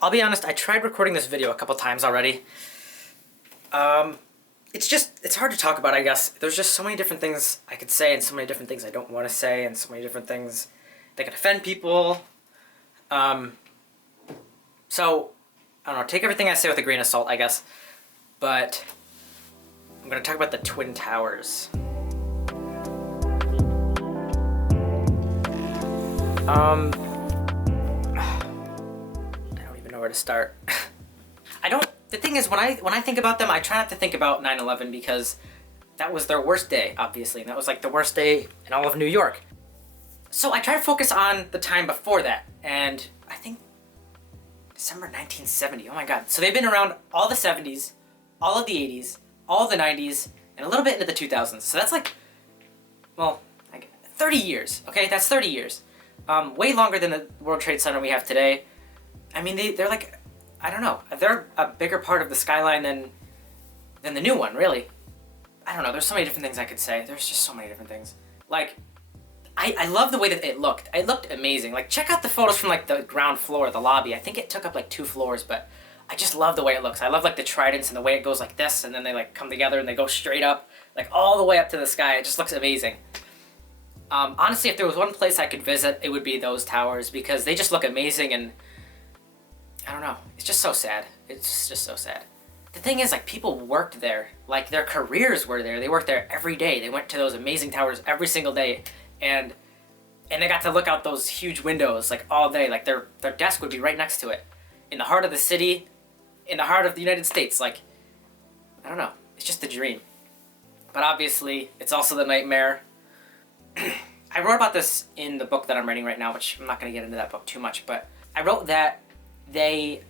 I'll be honest, I tried recording this video a couple times already. It's hard to talk about, I guess. There's just so many different things I could say and so many different things I don't want to say and so many different things that could offend people. So, I don't know, take everything I say with a grain of salt, I guess. But I'm going to talk about the Twin Towers. I don't even know where to start. The thing is, when I think about them, I try not to think about 9/11 because that was their worst day, obviously, and that was like the worst day in all of New York. So I try to focus on the time before that, and I think December 1970, oh my god. So they've been around all the 70s, all of the 80s, all of the 90s, and a little bit into the 2000s. So that's like, well, like 30 years, okay? That's 30 years. Way longer than the World Trade Center we have today. I mean, they're like, I don't know, they're a bigger part of the skyline than the new one, really. I don't know, there's so many different things I could say. There's just so many different things. Like, I love the way that it looked. It looked amazing. Like, check out the photos from like the ground floor, the lobby. I think it took up like 2 floors, but I just love the way it looks. I love like the tridents and the way it goes like this, and then they like come together and they go straight up, like all the way up to the sky. It just looks amazing. Honestly, if there was one place I could visit, it would be those towers because they just look amazing, and I don't know, it's just so sad. It's just so sad. The thing is, like, people worked there. Like, their careers were there. They worked there every day. They went to those amazing towers every single day, and they got to look out those huge windows, like, all day. Like, their desk would be right next to it. In the heart of the city, in the heart of the United States. Like, I don't know. It's just the dream. But obviously, it's also the nightmare. I wrote about this in the book that I'm writing right now, which I'm not going to get into that book too much, but I wrote that they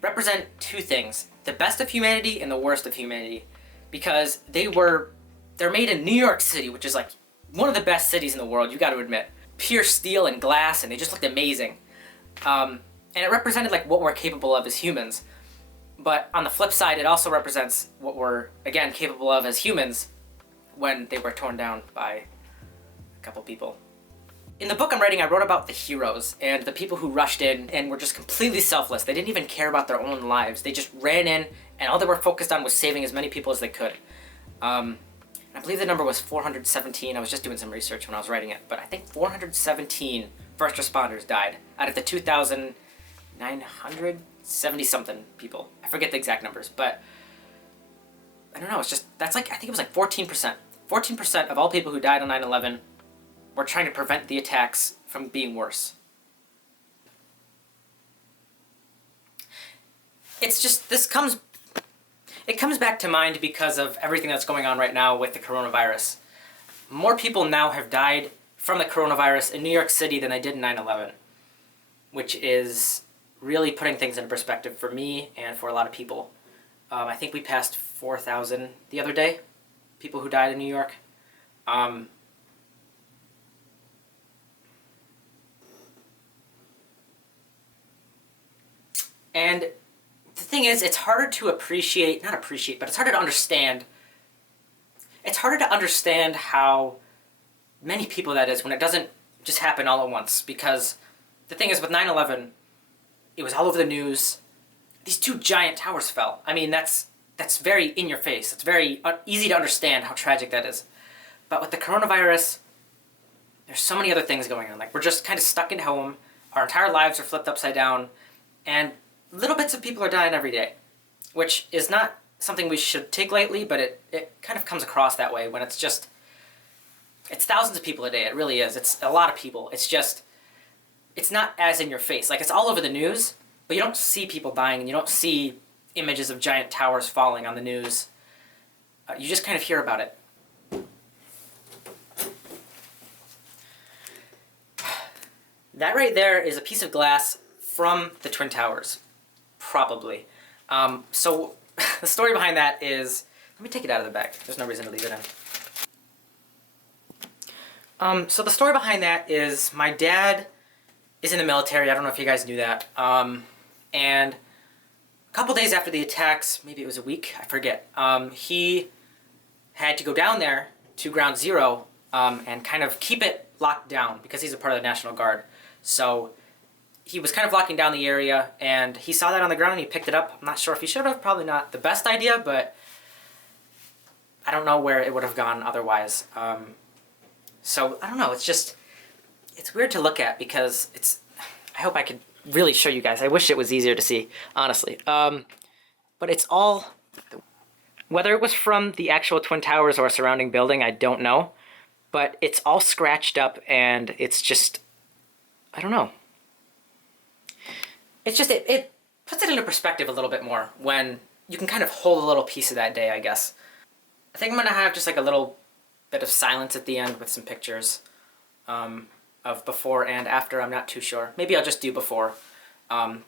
represent 2 things, the best of humanity and the worst of humanity, because they're made in New York City, which is like one of the best cities in the world, you got to admit. Pure steel and glass, and they just looked amazing. And it represented like what we're capable of as humans. But on the flip side, it also represents what we're, again, capable of as humans when they were torn down by a couple people. In the book I'm writing, I wrote about the heroes and the people who rushed in and were just completely selfless. They didn't even care about their own lives. They just ran in, and all they were focused on was saving as many people as they could. I believe the number was 417. I was just doing some research when I was writing it, but I think 417 first responders died out of the 2,970-something people. I forget the exact numbers, but I don't know. It's just, that's like, I think it was like 14%. 14% of all people who died on 9/11 were trying to prevent the attacks from being worse. It's just, it comes back to mind because of everything that's going on right now with the coronavirus. More people now have died from the coronavirus in New York City than they did in 9/11, which is really putting things into perspective for me and for a lot of people. I think we passed 4,000 the other day, people who died in New York. And the thing is, it's harder to but it's harder to understand. It's harder to understand how many people that is when it doesn't just happen all at once. Because the thing is, with 9/11, it was all over the news. These 2 giant towers fell. I mean, that's very in your face. It's very easy to understand how tragic that is. But with the coronavirus, there's so many other things going on. Like, we're just kind of stuck at home. Our entire lives are flipped upside down. And little bits of people are dying every day, which is not something we should take lightly, but it kind of comes across that way when it's thousands of people a day. It really is. It's a lot of people. It's not as in your face. Like, it's all over the news, but you don't see people dying, and you don't see images of giant towers falling on the news. You just kind of hear about it. That right there is a piece of glass from the Twin Towers. Probably. So the story behind that is, let me take it out of the bag. There's no reason to leave it in. So the story behind that is my dad is in the military. I don't know if you guys knew that. And a couple days after the attacks, maybe it was a week, I forget, he had to go down there to Ground Zero and kind of keep it locked down because he's a part of the National Guard. So he was kind of locking down the area, and he saw that on the ground and he picked it up. I'm not sure if he should have, probably not the best idea, but I don't know where it would have gone otherwise. So I don't know, it's weird to look at because I hope I could really show you guys. I wish it was easier to see, honestly. But it's all, whether it was from the actual Twin Towers or a surrounding building, I don't know. But it's all scratched up, and it's just, I don't know. It's just, it puts it into perspective a little bit more when you can kind of hold a little piece of that day, I guess. I think I'm gonna have just like a little bit of silence at the end with some pictures of before and after. I'm not too sure. Maybe I'll just do before.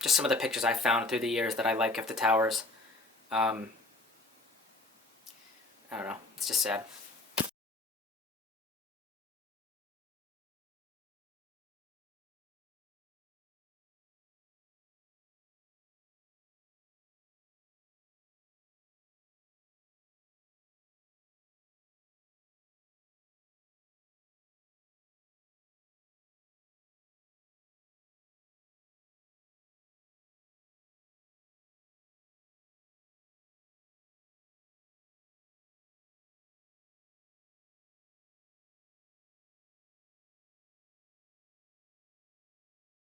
Just some of the pictures I found through the years that I like of the towers. I don't know. It's just sad.